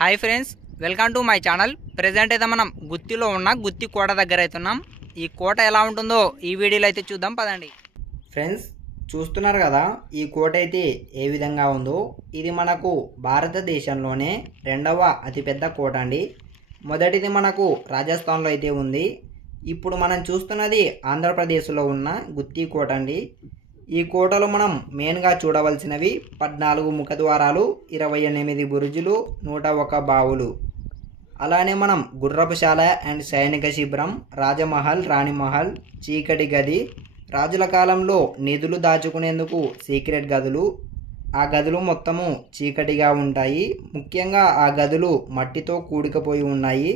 Hi friends, welcome to my channel. Present అయితే మనం గుత్తిలో ఉన్న గుత్తి కోట దగ్గర అయితే ఉన్నాం. ఈ కోట ఎలా ఉంటుందో ఈ వీడియోలో అయితే చూద్దాం పదండి. ఫ్రెండ్స్ చూస్తున్నారు కదా, ఈ కోట అయితే ఏ విధంగా ఉందో. ఇది మనకు భారతదేశంలోనే రెండవ అతిపెద్ద కోట అండి. మొదటిది మనకు రాజస్థాన్లో అయితే ఉంది. ఇప్పుడు మనం చూస్తున్నది ఆంధ్రప్రదేశ్లో ఉన్న గుత్తి కోట అండి. ఈ కోటలో మనం మెయిన్గా చూడవలసినవి 14 ముఖద్వారాలు, 28 బురుజులు, 101 బావులు. అలానే మనం గుర్రపుశాల అండ్ సైనిక శిబిరం, రాజమహల్, రాణిమహల్, చీకటి గది, రాజుల కాలంలో నిధులు దాచుకునేందుకు సీక్రెట్ గదులు. ఆ గదులు మొత్తము చీకటిగా ఉంటాయి. ముఖ్యంగా ఆ గదులు మట్టితో కూడుకుపోయి ఉన్నాయి.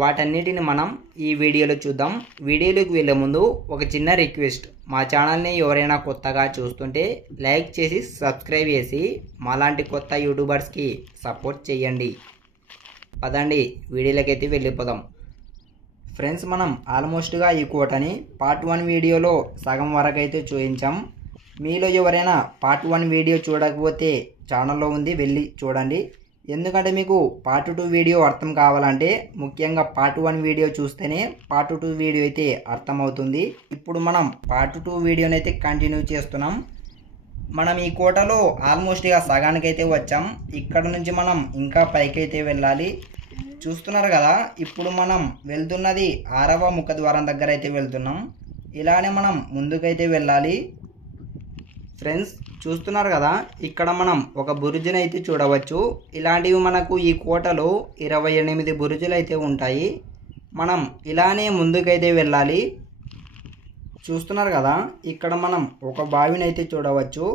వాటన్నిటిని మనం ఈ వీడియోలో చూద్దాం. వీడియోలోకి వెళ్ళే ముందు ఒక చిన్న రిక్వెస్ట్, మా ఛానల్ని ఎవరైనా కొత్తగా చూస్తుంటే లైక్ చేసి సబ్స్క్రైబ్ చేసి మాలాంటి కొత్త యూట్యూబర్స్కి సపోర్ట్ చేయండి. పదండి వీడియోలోకి అయితే వెళ్ళిపోదాం. ఫ్రెండ్స్ మనం ఆల్మోస్ట్గా ఈ కోటని పార్ట్ 1 వీడియోలో సగం వరకు అయితే చూపించాం. మీలో ఎవరైనా పార్ట్ 1 వీడియో చూడకపోతే ఛానల్లో ఉంది, వెళ్ళి చూడండి. ఎందుకంటే మీకు పార్ట్ 2 వీడియో అర్థం కావాలంటే ముఖ్యంగా పార్ట్ 1 వీడియో చూస్తేనే పార్ట్ 2 వీడియో అయితే అర్థమవుతుంది. ఇప్పుడు మనం పార్ట్ 2 వీడియోని అయితే కంటిన్యూ చేస్తున్నాం. మనం ఈ కోటలో ఆల్మోస్ట్గా సగానికైతే వచ్చాం. ఇక్కడ నుంచి మనం ఇంకా పైకి అయితే వెళ్ళాలి. చూస్తున్నారు కదా, ఇప్పుడు మనం వెళ్తున్నది 6వ ముఖద్వారం దగ్గర అయితే వెళ్తున్నాం. ఇలానే మనం ముందుకైతే వెళ్ళాలి. ఫ్రెండ్స్ చూస్తున్నారు కదా, ఇక్కడ మనం ఒక బురుజుని అయితే చూడవచ్చు. ఇలాంటివి మనకు ఈ కోటలో 28 బురుజులు అయితే ఉంటాయి. మనం ఇలానే ముందుకైతే వెళ్ళాలి. చూస్తున్నారు కదా, ఇక్కడ మనం ఒక బావిని అయితే చూడవచ్చు.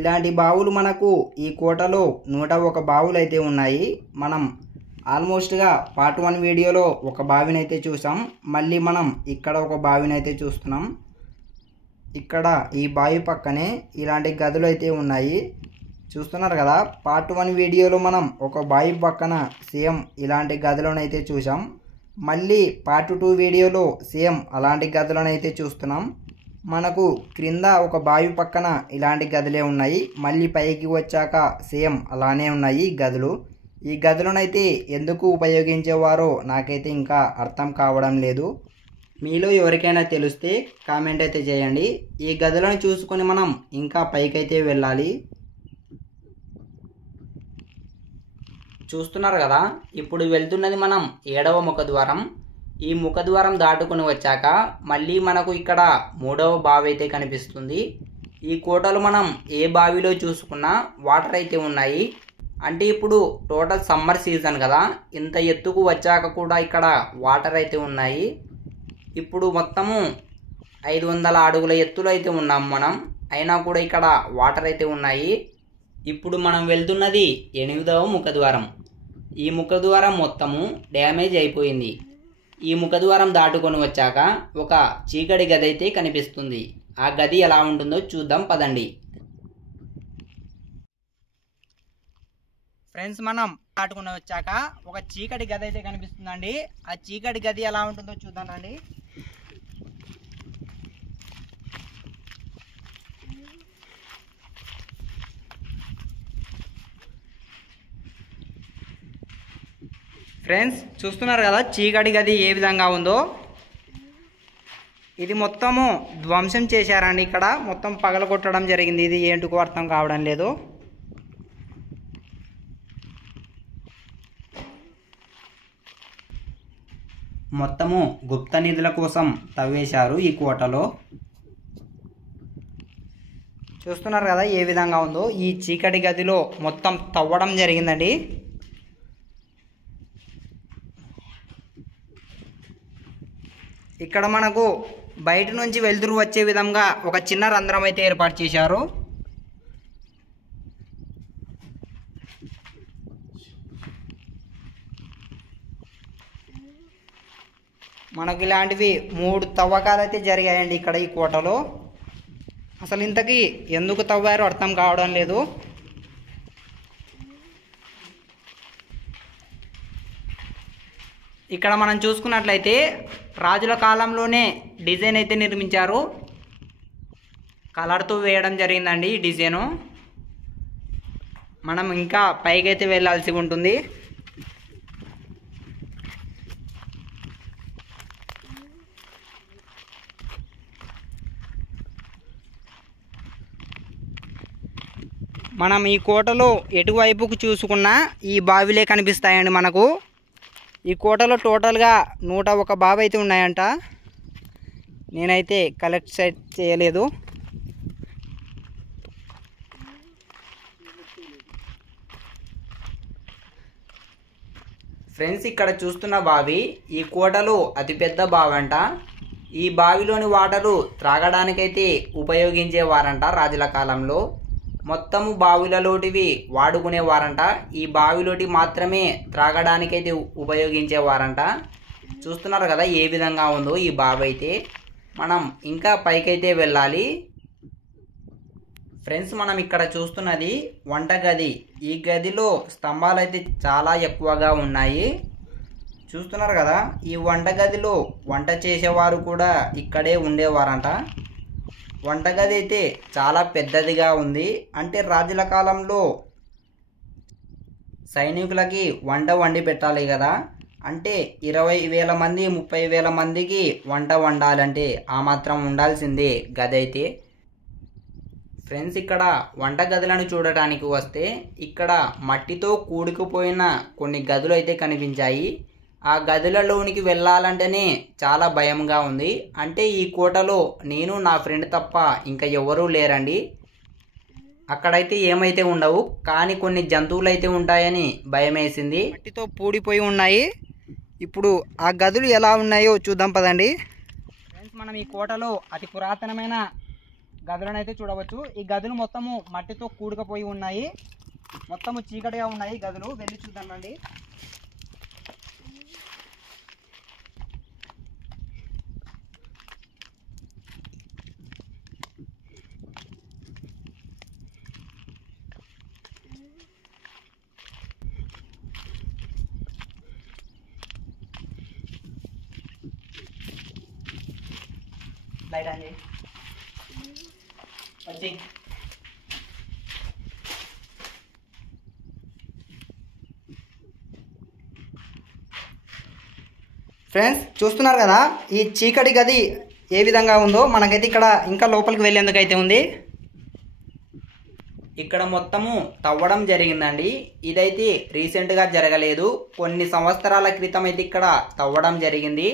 ఇలాంటి బావులు మనకు ఈ కోటలో 101 బావులు అయితే ఉన్నాయి. మనం ఆల్మోస్ట్గా పార్ట్ 1 వీడియోలో ఒక బావిని అయితే చూసాం. మళ్ళీ మనం ఇక్కడ ఒక బావిని అయితే చూస్తున్నాం. ఇక్కడ ఈ బావి పక్కనే ఇలాంటి గదులు అయితే ఉన్నాయి. చూస్తున్నారు కదా, పార్ట్ 1 వీడియోలో మనం ఒక బావి పక్కన సేమ్ ఇలాంటి గదులను అయితే చూసాం. మళ్ళీ పార్ట్ 2 వీడియోలో సేమ్ అలాంటి గదులను అయితే చూస్తున్నాం. మనకు క్రింద ఒక బావి పక్కన ఇలాంటి గదులే ఉన్నాయి. మళ్ళీ పైకి వచ్చాక సేమ్ అలానే ఉన్నాయి గదులు. ఈ గదులనైతే ఎందుకు ఉపయోగించేవారో నాకైతే ఇంకా అర్థం కావడం లేదు. మీలో ఎవరికైనా తెలిస్తే కామెంట్ అయితే చేయండి. ఈ గదులను చూసుకొని మనం ఇంకా పైకైతే వెళ్ళాలి. చూస్తున్నారు కదా, ఇప్పుడు వెళ్తున్నది మనం 7వ ముఖద్వారం. ఈ ముఖద్వారం దాటుకొని వచ్చాక మళ్ళీ మనకు ఇక్కడ 3వ బావి అయితే కనిపిస్తుంది. ఈ కోటలో మనం ఏ బావిలో చూసుకున్నా వాటర్ అయితే ఉన్నాయి. అంటే ఇప్పుడు టోటల్ సమ్మర్ సీజన్ కదా, ఇంత ఎత్తుకు వచ్చాక కూడా ఇక్కడ వాటర్ అయితే ఉన్నాయి. ఇప్పుడు మొత్తము 500 అడుగుల ఎత్తులో అయితే ఉన్నాం మనం. అయినా కూడా ఇక్కడ వాటర్ అయితే ఉన్నాయి. ఇప్పుడు మనం వెళ్తున్నది 8వ ముఖద్వారం. ఈ ముఖద్వారం మొత్తము డ్యామేజ్ అయిపోయింది. ఈ ముఖద్వారం దాటుకొని వచ్చాక ఒక చీకటి గది అయితే కనిపిస్తుంది. ఆ గది ఎలా ఉంటుందో చూద్దాం పదండి. ఫ్రెండ్స్ మనం దాటుకుని వచ్చాక ఒక చీకటి గది అయితే కనిపిస్తుందండి. ఆ చీకటి గది ఎలా ఉంటుందో చూద్దాం రండి. ఫ్రెండ్స్ చూస్తున్నారు కదా, చీకటి గది ఏ విధంగా ఉందో. ఇది మొత్తము ధ్వంసం చేశారండి. ఇక్కడ మొత్తం పగలగొట్టడం జరిగింది. ఇది ఏంటికో అర్థం కావడం లేదు. మొత్తము గుప్త నిధుల కోసం తవ్వేశారు ఈ కోటలో. చూస్తున్నారు కదా ఏ విధంగా ఉందో. ఈ చీకటి గదిలో మొత్తం తవ్వడం జరిగిందండి. ఇక్కడ మనకు బయట నుంచి వెలుతురు వచ్చే విధంగా ఒక చిన్న రంధ్రం అయితే ఏర్పాటు చేశారు. మనకు ఇలాంటివి 3 తవ్వకాలు అయితే జరిగాయండి ఇక్కడ ఈ కోటలో. అసలు ఇంతకీ ఎందుకు తవ్వారో అర్థం కావడం లేదు. ఇక్కడ మనం చూసుకున్నట్లయితే రాజుల కాలంలోనే డిజైన్ అయితే నిర్మించారు. కలర్తో వేయడం జరిగిందండి ఈ డిజైను. మనం ఇంకా పైకైతే వెళ్ళాల్సి ఉంటుంది. మనం ఈ కోటలో ఎటువైపుకు చూసుకున్నా ఈ బావిలే కనిపిస్తాయండి మనకు. ఈ కోటలో టోటల్గా 101 బావి అయితే ఉన్నాయంట. నేనైతే కలెక్ట్ చేయలేదు. ఫ్రెండ్స్, ఇక్కడ చూస్తున్న బావి ఈ కోటలో అతిపెద్ద బావి అంట. ఈ బావిలోని వాటరు త్రాగడానికైతే ఉపయోగించేవారంట రాజుల కాలంలో. మొత్తము బావిలలోటివి వాడుకునేవారంట. ఈ బావిలోటి మాత్రమే త్రాగడానికైతే ఉపయోగించేవారంట. చూస్తున్నారు కదా ఏ విధంగా ఉందో ఈ బావి అయితే. మనం ఇంకా పైకైతే వెళ్ళాలి. ఫ్రెండ్స్, మనం ఇక్కడ చూస్తున్నది వంటగది. ఈ గదిలో స్తంభాలు అయితే చాలా ఎక్కువగా ఉన్నాయి. చూస్తున్నారు కదా, ఈ వంటగదిలో వంట చేసేవారు కూడా ఇక్కడే ఉండేవారంట. వంటగది అయితే చాలా పెద్దదిగా ఉంది. అంటే రాజుల కాలంలో సైనికులకి వంట వండి పెట్టాలి కదా. అంటే 20,000 మంది 30,000 మందికి వంట వండాలంటే ఆ మాత్రం ఉండాల్సిందే గది అయితే. ఫ్రెండ్స్, ఇక్కడ వంట గదులను చూడటానికి వస్తే ఇక్కడ మట్టితో కూడుకుపోయిన కొన్ని గదులు అయితే కనిపించాయి. ఆ గదులలోనికి వెళ్ళాలంటేనే చాలా భయంగా ఉంది. అంటే ఈ కోటలో నేను నా ఫ్రెండ్ తప్ప ఇంకా ఎవరూ లేరండి. అక్కడైతే ఏమైతే ఉండవు, కానీ కొన్ని జంతువులు అయితే ఉంటాయని భయం వేసింది. మట్టితో పూడిపోయి ఉన్నాయి. ఇప్పుడు ఆ గదులు ఎలా ఉన్నాయో చూద్దాం పదండి. ఫ్రెండ్స్, మనం ఈ కోటలో అతి పురాతనమైన గదులను అయితే చూడవచ్చు. ఈ గదులు మొత్తము మట్టితో కూడుకుపోయి ఉన్నాయి. మొత్తము చీకటిగా ఉన్నాయి గదులు. వెళ్ళి చూద్దామండి. లైట్ ఆన్ చేయి. వచ్చి ఫ్రెండ్స్, చూస్తున్నారు కదా ఈ చీకటి గది ఏ విధంగా ఉందో. మనకైతే ఇక్కడ ఇంకా లోపలికి వెళ్ళేందుకైతే ఉంది. ఇక్కడ మొత్తము తవ్వడం జరిగిందండి. ఇదైతే రీసెంట్గా జరగలేదు, కొన్ని సంవత్సరాల క్రితం అయితే ఇక్కడ తవ్వడం జరిగింది.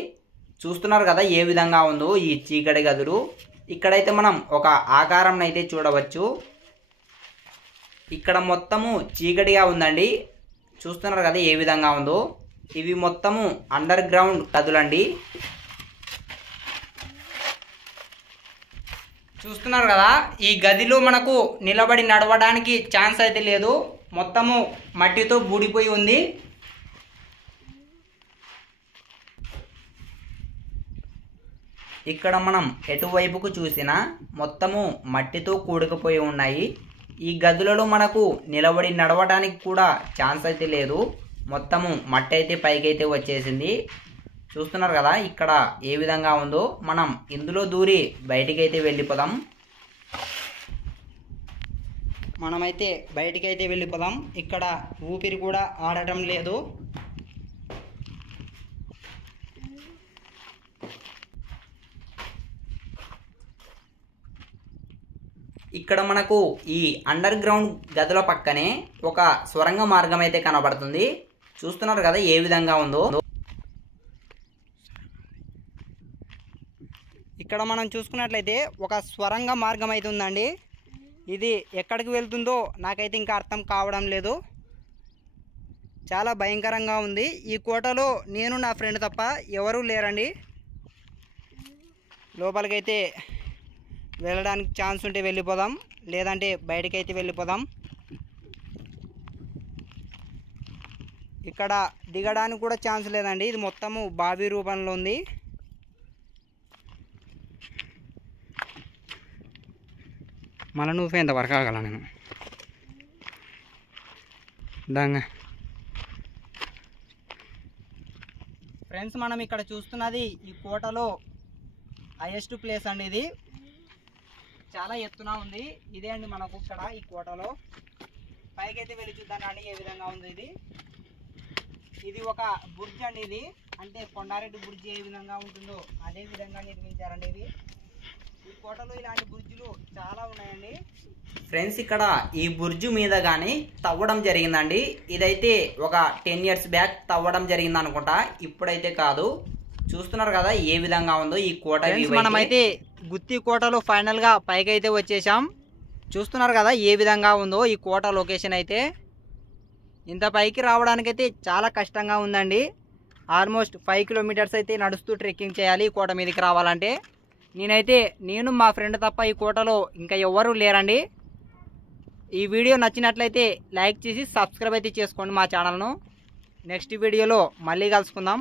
చూస్తున్నారు కదా ఏ విధంగా ఉందో ఈ చీకటి గదులు. ఇక్కడైతే మనం ఒక ఆకారం అయితే చూడవచ్చు. ఇక్కడ మొత్తము చీకటిగా ఉందండి. చూస్తున్నారు కదా ఏ విధంగా ఉందో. ఇవి మొత్తము అండర్ గ్రౌండ్ గదులండి. చూస్తున్నారు కదా, ఈ గదిలో మనకు నిలబడి నడవడానికి ఛాన్స్ అయితే లేదు. మొత్తము మట్టితో బూడిపోయి ఉంది. ఇక్కడ మనం ఎటువైపుకు చూసినా మొత్తము మట్టితో కూడుకుపోయి ఉన్నాయి. ఈ గదులలో మనకు నిలబడి నడవడానికి కూడా ఛాన్స్ అయితే లేదు. మొత్తము మట్టి అయితే పైకైతే వచ్చేసింది. చూస్తున్నారు కదా ఇక్కడ ఏ విధంగా ఉందో. మనం ఇందులో దూరి బయటికైతే వెళ్ళిపోదాం. మనమైతే బయటికైతే వెళ్ళిపోదాం. ఇక్కడ ఊపిరి కూడా ఆడటం లేదు. ఇక్కడ మనకు ఈ అండర్ గ్రౌండ్ గదుల పక్కనే ఒక సొరంగ మార్గం అయితే కనబడుతుంది. చూస్తున్నారు కదా ఏ విధంగా ఉందో. ఇక్కడ మనం చూసుకున్నట్లయితే ఒక సొరంగ మార్గం అయితే ఉందండి. ఇది ఎక్కడికి వెళ్తుందో నాకైతే ఇంకా అర్థం కావడం లేదు. చాలా భయంకరంగా ఉంది. ఈ కోటలో నేను నా ఫ్రెండ్ తప్ప ఎవరూ లేరండి. లోపలికైతే వెళ్ళడానికి ఛాన్స్ ఉంటే వెళ్ళిపోదాం, లేదంటే బయటకైతే వెళ్ళిపోదాం. ఇక్కడ దిగడానికి కూడా ఛాన్స్ లేదండి. ఇది మొత్తము బావి రూపంలో ఉంది. మళ్ళీ నువ్వు ఎంతవరకు ఆగల నేను దాంగా. ఫ్రెండ్స్, మనం ఇక్కడ చూస్తున్నది ఈ కోటలో హైయెస్ట్ ప్లేస్ అండి. ఇది చాలా ఎత్తున ఉంది. ఇదే అండి మనకు ఇక్కడ ఈ కోటలో పైకి అయితే వెళ్ళి చూద్దాం అండి ఏ విధంగా ఉంది ఇది. ఇది ఒక బుర్జ్ అండి. ఇది అంటే కొండారెడ్డి బుర్జ్ ఏ విధంగా ఉంటుందో అదే విధంగా నిర్మించారండి ఇవి. ఈ కోటలో ఇలాంటి బుర్జులు చాలా ఉన్నాయండి ఫ్రెండ్స్. ఇక్కడ ఈ బుర్జు మీద కానీ తవ్వడం జరిగిందండి. ఇదైతే ఒక 10 years బ్యాక్ తవ్వడం జరిగింది అనుకుంటా, ఇప్పుడైతే కాదు. చూస్తున్నారు కదా ఏ విధంగా ఉందో ఈ కోట. మనమైతే గుత్తి కోటలో ఫైనల్ గా పైకి అయితే వచ్చేసాం. చూస్తున్నారు కదా ఏ విధంగా ఉందో ఈ కోట లొకేషన్ అయితే. ఇంత పైకి రావడానికైతే చాలా కష్టంగా ఉందండి. ఆల్మోస్ట్ 5 kilometers అయితే నడుస్తూ ట్రెక్కింగ్ చేయాలి ఈ కోట మీదకి రావాలంటే. నేను మా ఫ్రెండ్ తప్ప ఈ కోటలో ఇంకా ఎవరు లేరండి. ఈ వీడియో నచ్చినట్లయితే లైక్ చేసి సబ్స్క్రైబ్ అయితే చేసుకోండి మా ఛానల్ను. నెక్స్ట్ వీడియోలో మళ్ళీ కలుసుకుందాం.